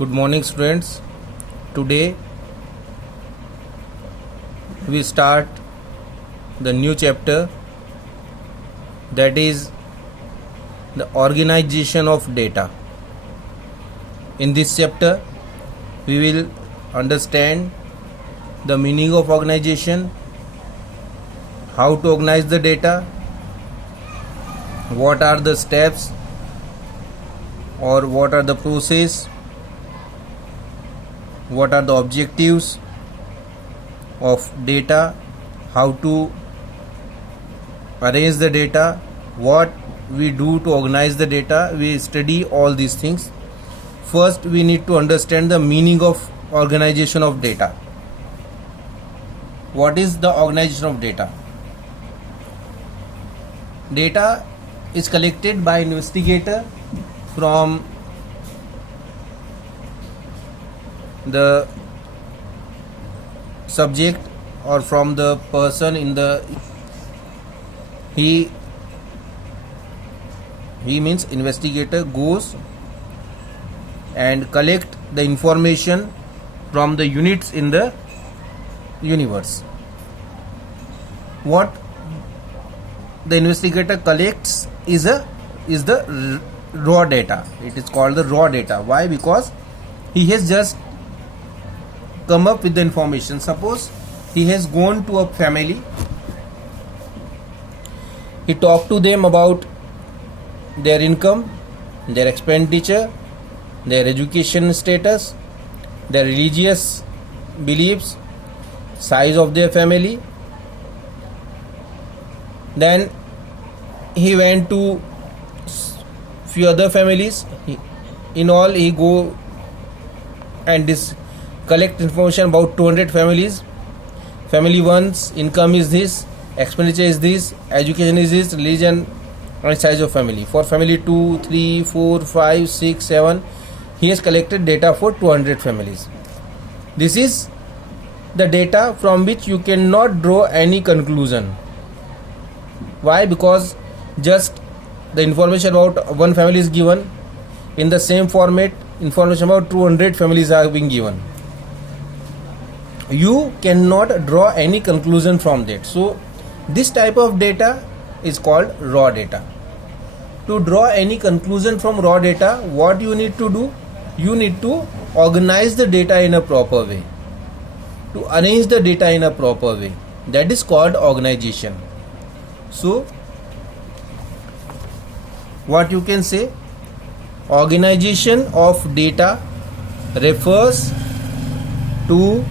Good morning, students. Today we start the new chapter, that is the organization of data. In this chapter we will understand the meaning of organization, how to organize the data, what are the steps or what are the process, what are the objectives of data, how to arrange the data, what we do to organize the data. We study all these things. First we need to understand the meaning of organization of data. What is the organization of data? Data is collected by investigator from the subject or from the person in the he means investigator goes and collect the information from the units in the universe. What the investigator collects is the raw data. It is called the raw data. Why? Because he has just come up with the information. Suppose he has gone to a family, he talked to them about their income, their expenditure, their education status, their religious beliefs, size of their family. Then he went to few other families. In all he go and collect information about 200 families. Family 1's income is this, expenditure is this, education is this, religion and size of family. For family 2, 3, 4, 5, 6, 7, he has collected data for 200 families. This is the data from which you cannot draw any conclusion. Why? Because just the information about one family is given. In the same format, information about 200 families are being given. You cannot draw any conclusion from that. So this type of data is called raw data. To draw any conclusion from raw data, what you need to do? You need to organize the data in a proper way, to arrange the data in a proper way. That is called organization. So what you can say, organization of data refers to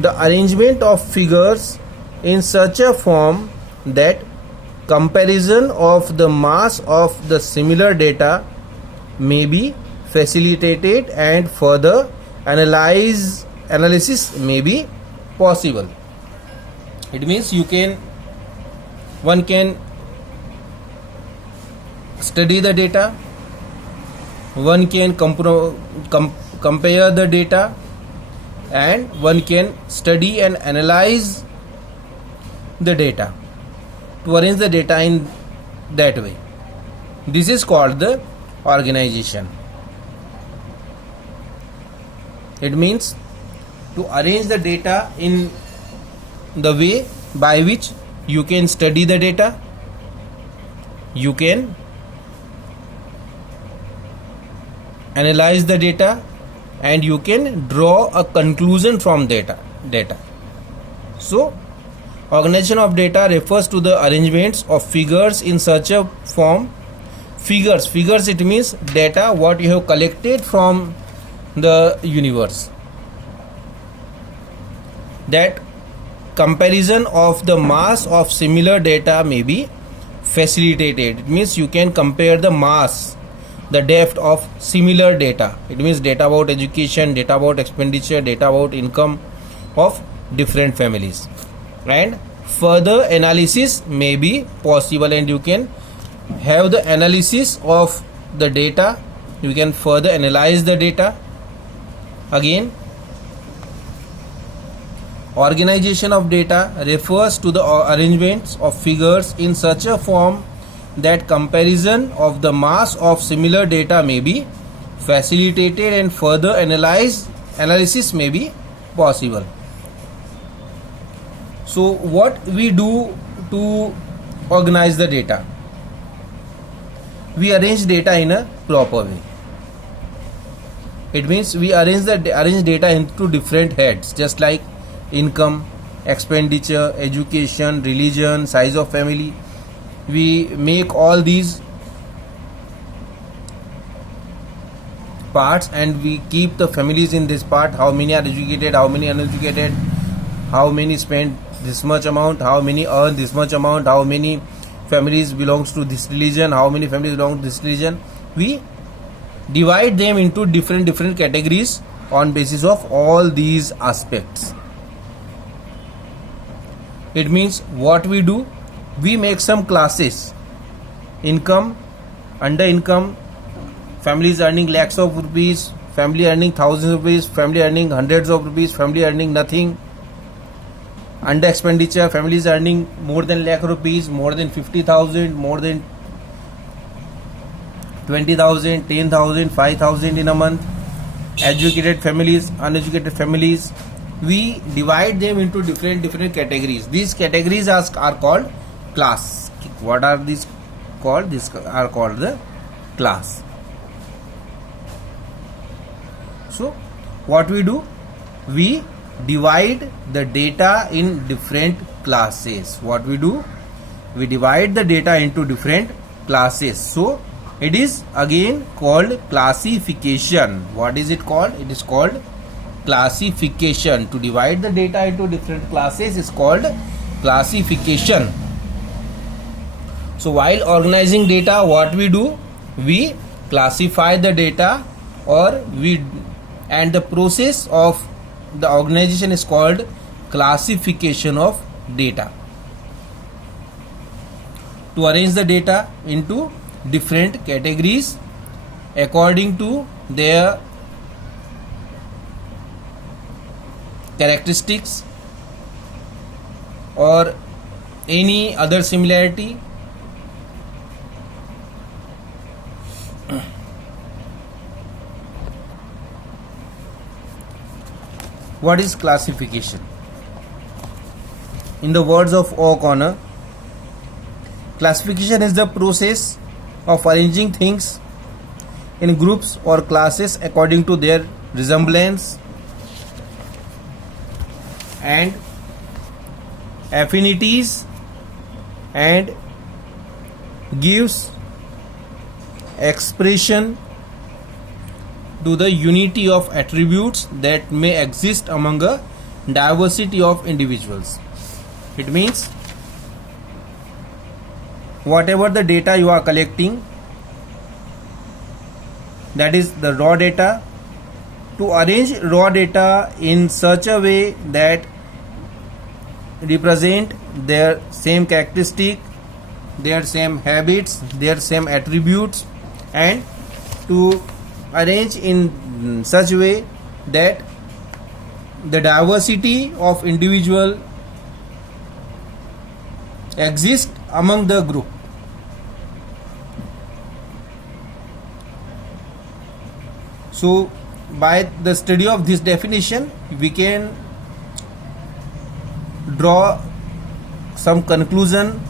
the arrangement of figures in such a form that comparison of the mass of the similar data may be facilitated and further analysis may be possible. It means one can study the data, one can compare the data, and one can study and analyze the data to arrange the data in that way. This is called the organization. It means to arrange the data in the way by which you can study the data, you can analyze the data, and you can draw a conclusion from data. So organization of data refers to the arrangements of figures in such a form. Figures it means data what you have collected from the universe, that comparison of the mass of similar data may be facilitated. It means you can compare the mass, the depth of similar data. It means data about education, data about expenditure, data about income of different families, and further analysis may be possible. And you can have the analysis of the data, you can further analyze the data. Again, organization of data refers to the arrangements of figures in such a form that comparison of the mass of similar data may be facilitated and further analysis may be possible. So what we do to organize the data? We arrange data in a proper way. It means we arrange data into different heads, just like income, expenditure, education, religion, size of family. We make all these parts and we keep the families in this part, how many are educated, how many uneducated, how many spend this much amount, how many earn this much amount, how many families belongs to this religion, how many families belong to this religion. We divide them into different categories on basis of all these aspects. It means what we do, we make some classes: income, under income, families earning lakhs of rupees, family earning thousands of rupees, family earning hundreds of rupees, family earning nothing. Under expenditure, families earning more than lakh rupees, more than 50,000, more than 20,000, 10,000, 5,000 in a month. Educated families, uneducated families. We divide them into different categories. These categories are called class. What are these called? These are called the class. So what we do, we divide the data in different classes. What we do, we divide the data into different classes. So it is again called classification. What is it called? It is called classification. To divide the data into different classes is called classification. So while organizing data, what we do, we classify the data, and the process of the organization is called classification of data. To arrange the data into different categories according to their characteristics or any other similarity. What is classification? In the words of O'Connor, classification is the process of arranging things in groups or classes according to their resemblance and affinities, and gives expression to the unity of attributes that may exist among a diversity of individuals. It means whatever the data you are collecting, that is the raw data, to arrange raw data in such a way that represent their same characteristic, their same habits, their same attributes, and to arrange in such a way that the diversity of individual exists among the group. So by the study of this definition, we can draw some conclusion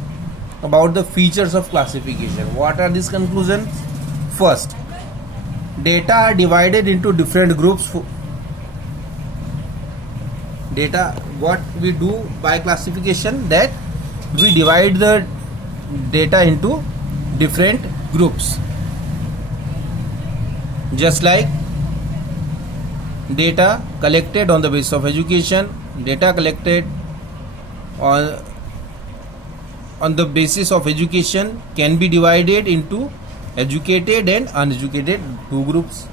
about the features of classification. What are these conclusions? First, data are divided into different groups. Data, what we do by classification, that we divide the data into different groups. Just like data collected on the basis of education, data collected on the basis of education can be divided into educated and uneducated two groups.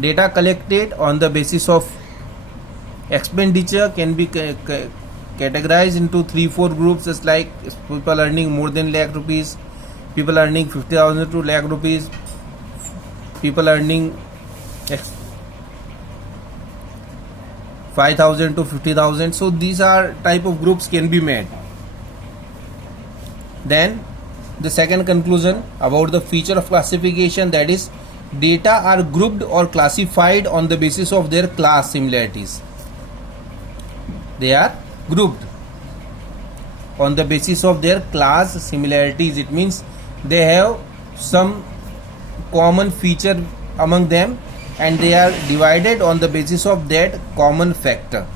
Data collected on the basis of expenditure can be categorized into 3-4 groups, just like people earning more than lakh rupees, people earning 50,000 to lakh rupees, people earning 5,000 to 50,000. So these are type of groups can be made. Then the second conclusion about the feature of classification, that is data are grouped or classified on the basis of their class similarities. They are grouped on the basis of their class similarities. It means they have some common feature among them and they are divided on the basis of that common factor.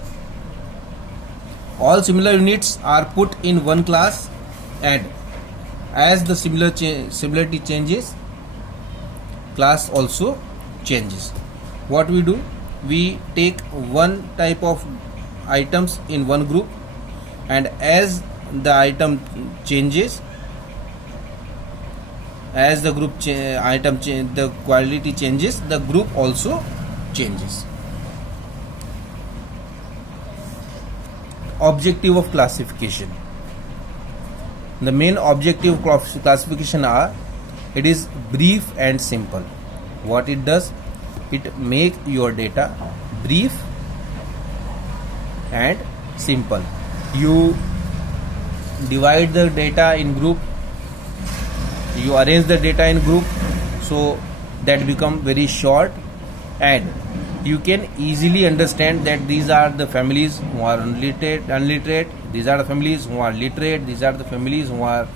All similar units are put in one class, and as the similarity changes, class also changes. What we do, we take one type of items in one group, and as the item changes, as the group the quality changes, the group also changes. Objective of classification. The main objective of classification are, it is brief and simple. What it does, it make your data brief and simple. You divide the data in group, you arrange the data in group, so that become very short, and you can easily understand that these are the families who are unliterate, these are the families who are literate, these are the families who are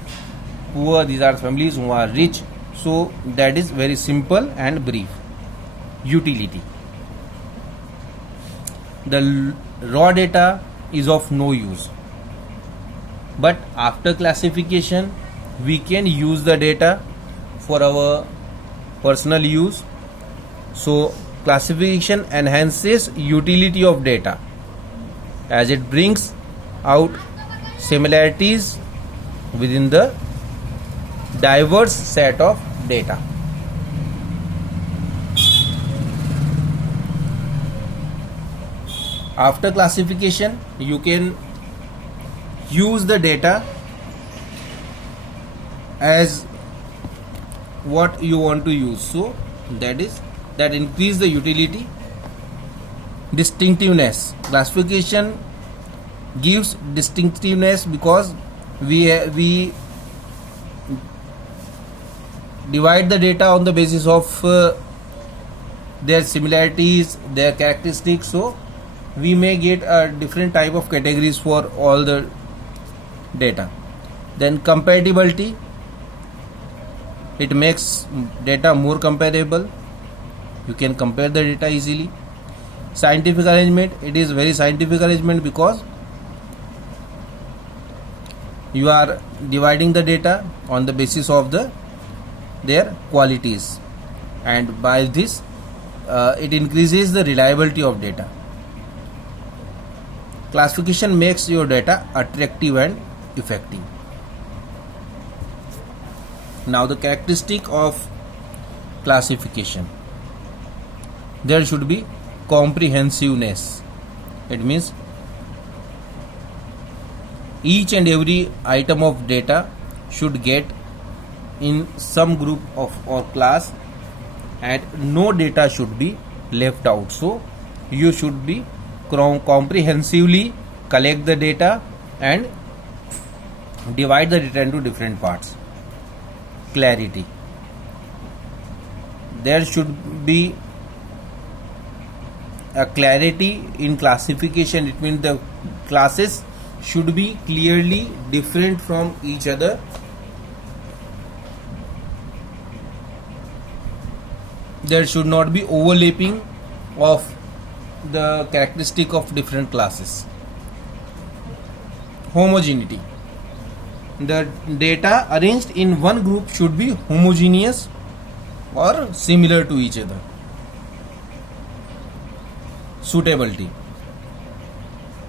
poor, these are the families who are rich. So that is very simple and brief. Utility. The raw data is of no use, but after classification we can use the data for our personal use. So classification enhances utility of data as it brings out similarities within the diverse set of data. After classification, you can use the data as what you want to use. So that increase the utility. Distinctiveness. Classification gives distinctiveness because we divide the data on the basis of their similarities, their characteristics. So we may get a different type of categories for all the data. Then compatibility. It makes data more comparable. You can compare the data easily. Scientific arrangement. It is very scientific arrangement because you are dividing the data on the basis of their qualities, and by this it increases the reliability of data. Classification makes your data attractive and effective. Now the characteristic of classification. There should be comprehensiveness. It means each and every item of data should get in some group of or class, and no data should be left out. So you should be comprehensively collect the data and divide the data into different parts. Clarity. There should be a clarity in classification. It means the classes should be clearly different from each other. There should not be overlapping of the characteristic of different classes. Homogeneity. The data arranged in one group should be homogeneous or similar to each other. Suitability.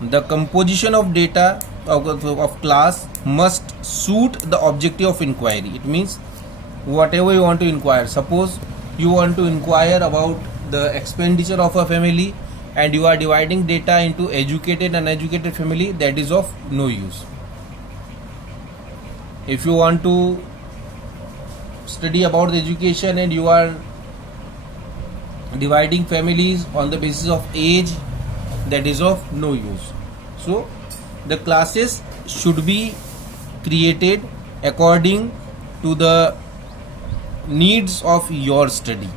The composition of data of class must suit the objective of inquiry. It means whatever you want to inquire. Suppose you want to inquire about the expenditure of a family and you are dividing data into educated and uneducated family, that is of no use. If you want to study about the education and you are dividing families on the basis of age, that is of no use. So the classes should be created according to the needs of your study.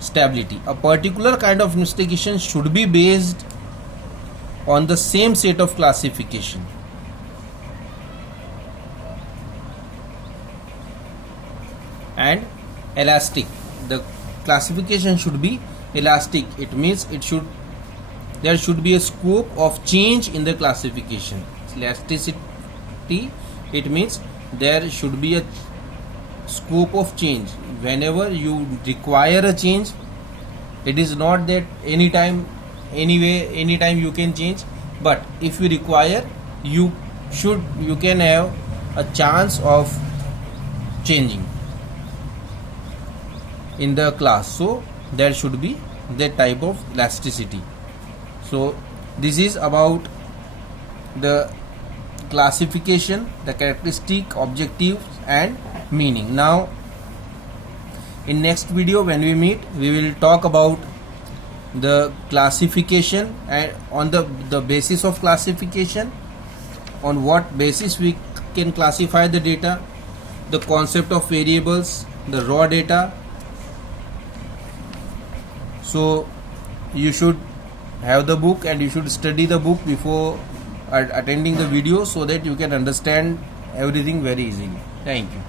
Stability. A particular kind of investigation should be based on the same set of classification. And elastic. The classification should be elastic. It means there should be a scope of change in the classification. Elasticity, it means there should be a scope of change. Whenever you require a change, it is not that anytime you can change, but if you require, you can have a chance of changing in the class. So there should be that type of elasticity. So this is about the classification, the characteristic, objectives and meaning. Now in next video when we meet, we will talk about the classification and on the basis of classification, on what basis we can classify the data, the concept of variables, the raw data. So you should have the book and you should study the book before attending the video, so that you can understand everything very easily. Thank you.